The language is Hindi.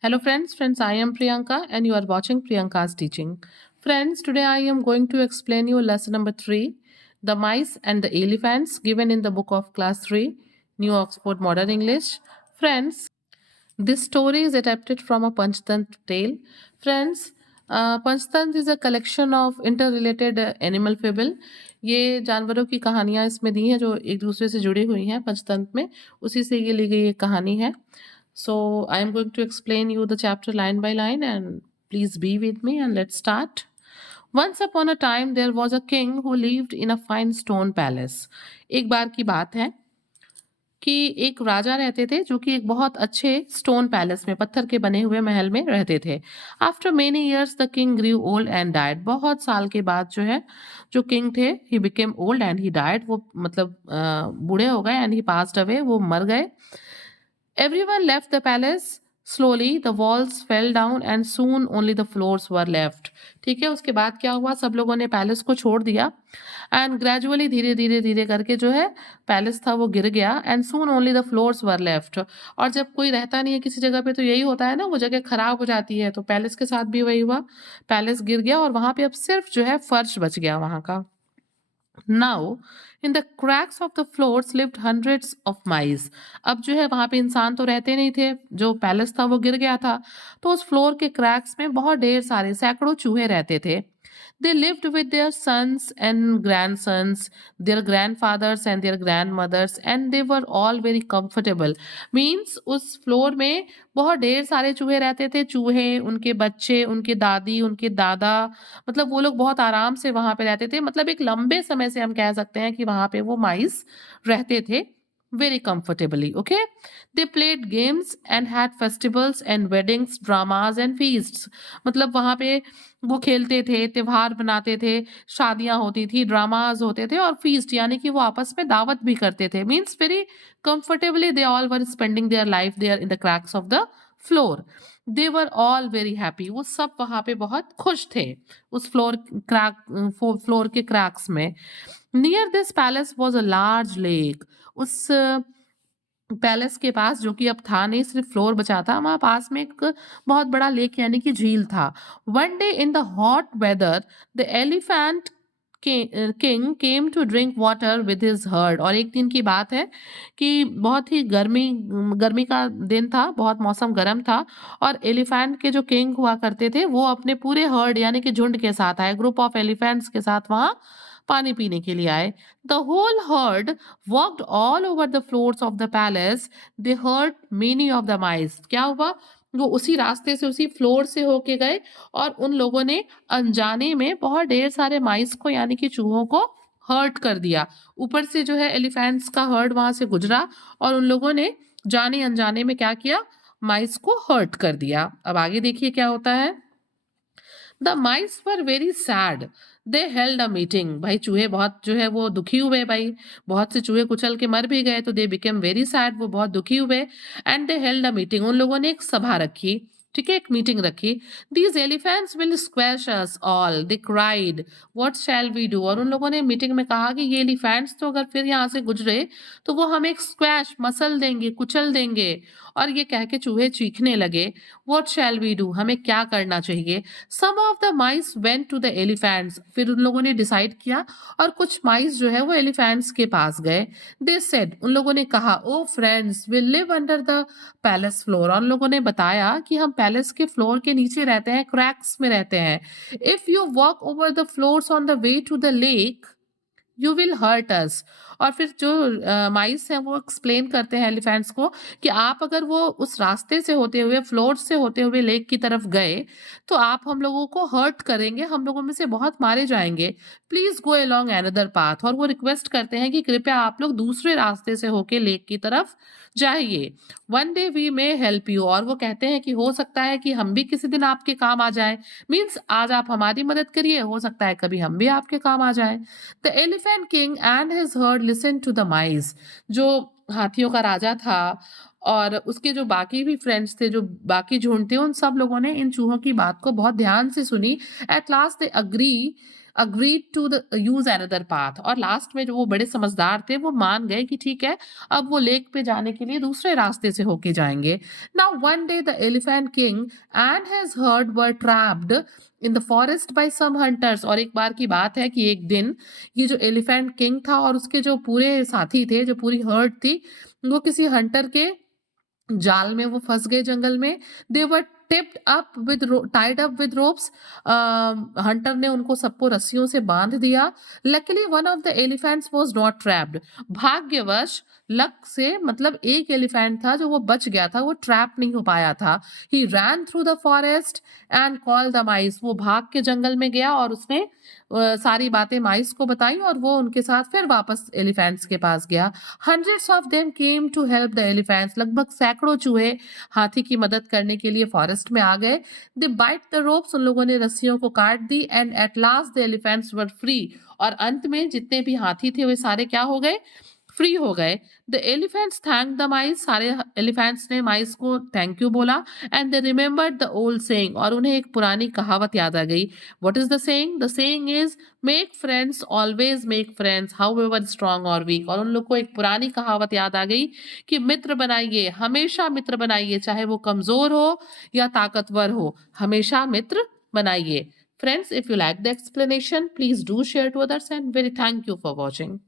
Hello friends, I am Priyanka and you are watching Priyanka's teaching. Friends, today I am going to explain you lesson number 3, The Mice and the Elephants, given in the book of class 3, New Oxford Modern English. Friends, this story is adapted from a Panchtantra tale. Friends, Panchtantra is a collection of interrelated animal fable. ये जानवरों की कहानियाँ इसमें दी हैं जो एक दूसरे से जुड़ी हुई हैं पंचतंत्र में, उसी से ये ली गई एक कहानी है. So I am going to explain you the chapter line by line and please be with me and let's start. Once upon a time there was a king who lived in a fine stone palace. एक बार की बात है कि एक राजा रहते थे जो कि एक बहुत अच्छे स्टोन पैलेस में पत्थर के बने हुए महल में रहते थे. After many years the king grew old and died. बहुत साल के बाद जो है जो किंग थे he became old and he died. वो मतलब बूढ़े हो गए एंड ही पास्ड अवे. वो मर गए. Everyone left the palace. Slowly the walls fell down and soon only the floors were left. ठीक है. उसके बाद क्या हुआ, सब लोगों ने पैलेस को छोड़ दिया एंड ग्रेजुअली धीरे धीरे धीरे करके जो है पैलेस था वो गिर गया and soon only the floors were left. और जब कोई रहता नहीं है किसी जगह पे तो यही होता है ना, वो जगह खराब हो जाती है. तो पैलेस के साथ भी वही हुआ. पैलेस गिर गया और वहां पे अब सिर्फ जो है फर्श बच गया वहां का. Now, in the cracks of the floors lived hundreds of mice. अब जो है वहां पे इंसान तो रहते नहीं थे, जो पैलेस था वो गिर गया था, तो उस फ्लोर के क्रैक्स में बहुत ढेर सारे सैकड़ों चूहे रहते थे. They lived with their sons and grandsons, their grandfathers and their grandmothers, and they were all very comfortable. Means उस फ्लोर में बहुत ढेर सारे चूहे रहते थे. चूहे, उनके बच्चे, उनके दादी, उनके दादा, मतलब वो लोग बहुत आराम से वहां पे रहते थे. मतलब एक लंबे समय से हम कह सकते हैं कि वहां पे वो माइस रहते थे very comfortably. Okay, they played games and had festivals and weddings, dramas and feasts. मतलब वहां पे वो खेलते थे, त्योहार मनाते थे, शादियां होती थी, ड्रामाज होते थे और फीस्ट यानी कि वो आपस में दावत भी करते थे. Means very comfortably they all were spending their life there in the cracks of the floor. They were all very happy. वो सब वहां पे बहुत खुश थे उस फ्लोर के क्रैक्स में. Near this palace was a large lake. उस पैलेस के पास, जो कि अब था नहीं, सिर्फ फ्लोर बचा था, वहां पास में एक बहुत बड़ा लेक यानी कि झील था. One day in the hot weather the elephant king came to drink water with his herd. और एक दिन की बात है कि बहुत ही गर्मी गर्मी का दिन था, बहुत मौसम गर्म था और एलिफेंट के जो किंग हुआ करते थे वो अपने पूरे हर्ड यानी कि झुंड के साथ आए, ग्रुप ऑफ एलिफेंट्स के साथ वहां पानी पीने के लिए आए. The whole herd walked all over the floors of the palace. They heard many of the mice. क्या हुआ, वो उसी रास्ते से उसी फ्लोर से होके गए और उन लोगों ने अनजाने में बहुत ढेर सारे माइस को यानी कि चूहों को हर्ट कर दिया. ऊपर से जो है एलिफेंट्स का हर्ड वहां से गुजरा और उन लोगों ने जाने अनजाने में क्या किया, माइस को हर्ट कर दिया. अब आगे देखिए क्या होता है. The mice were very sad. They held a meeting. भाई चूहे बहुत जो है वो दुखी हुए. भाई बहुत से चूहे कुचल के मर भी गए तो दे बिकेम वेरी सैड. वो बहुत दुखी हुए and they held a meeting. उन लोगों ने एक सभा रखी. ठीक है, एक मीटिंग रखी. These elephants will squash us all, they cried, what shall we do. और उन लोगों ने मीटिंग में कहा कि ये एलिफेंट्स तो अगर फिर यहाँ से गुजरे तो वो हमें एक स्क्वैश मसल देंगे, कुचल देंगे. और ये कह के चूहे चीखने लगे. व्हाट शैल वी डू, हमें क्या करना चाहिए. Some of the mice went to the elephants. फिर उन लोगों ने डिसाइड किया और कुछ माइस जो है वो एलिफेंट्स के पास गए. दे सेड, उन लोगों ने कहा, oh friends will live under the palace floor. और उन लोगों ने बताया कि हम पैलेस के फ्लोर के नीचे रहते हैं, क्रैक्स में रहते हैं. If you walk over the floors on the way to the lake you will hurt us. और फिर जो माइस हैं वो एक्सप्लेन करते हैं एलिफेंट्स को कि आप अगर वो उस रास्ते से होते हुए, फ्लोर से होते हुए लेक की तरफ गए तो आप हम लोगों को हर्ट करेंगे, हम लोगों में से बहुत मारे जाएंगे. Please go along another path. और वो रिक्वेस्ट करते हैं कि कृपया आप लोग दूसरे रास्ते से होके लेक की तरफ जाइए. One day we may help you. और वो कहते हैं कि हो सकता है कि हम भी किसी दिन आपके काम आ जाए. मीन्स आज आप हमारी मदद करिए, हो सकता है कभी हम भी आपके काम आ जाए. The elephant king and his herd listen to the mice. जो हाथियों का राजा था और उसके जो बाकी भी फ्रेंड्स थे, जो बाकी झुंड थे, उन सब लोगों ने इन चूहों की बात को बहुत ध्यान से सुनी। At last they agreed to the use another path, और लास्ट में जो वो बड़े समझदार थे, वो मान गए कि ठीक है, अब वो लेक पे जाने के लिए दूसरे रास्ते से होके जाएँगे। Now one day the elephant king and his herd were trapped in the forest by some hunters. और एक बार की बात है कि एक दिन ये जो एलिफेंट किंग था और उसके जो पूरे साथी थे, जो पूरी हर्ड थी, वो किसी हंटर के जाल में वो फँस गए जंगल में। They were tipped up with tied up with ropes. Hunter ने उनको सबको रस्सियों से बांध दिया। Luckily one of the elephants was not trapped. भाग्यवश, लक से मतलब एक एलिफेंट था जो वो बच गया था, वो ट्रैप नहीं हो पाया था। He ran through the forest and called the mice. वो भाग के जंगल में गया और उसने सारी बातें माइस को बताई और वो उनके साथ फिर वापस एलिफेंट्स के पास गया। Hundreds of them came to help the elephants. लगभग सैकड़ों चूहे हाथी की मदद करने के लिए फॉरेस्ट में आ गए। They bite the ropes. उन लोगों ने रस्सियों को काट दी। And at last the elephants were free. और अंत में जितने भी हाथी थे वे सारे क्या हो गए? फ्री हो गए। द एलिफेंट्स थैंक द माइस। सारे एलिफेंट्स ने माइस को थैंक यू बोला। And they remembered the old saying. और उन्हें एक पुरानी कहावत याद आ गई। What is the saying? The saying is make friends, always make friends, however strong और वीक। और उन लोग को एक पुरानी कहावत याद आ गई कि मित्र बनाइए, हमेशा मित्र बनाइए, चाहे वो कमजोर हो या ताकतवर हो, हमेशा मित्र बनाइए। Friends, if you like the explanation, please do share to others, and very thank you for watching.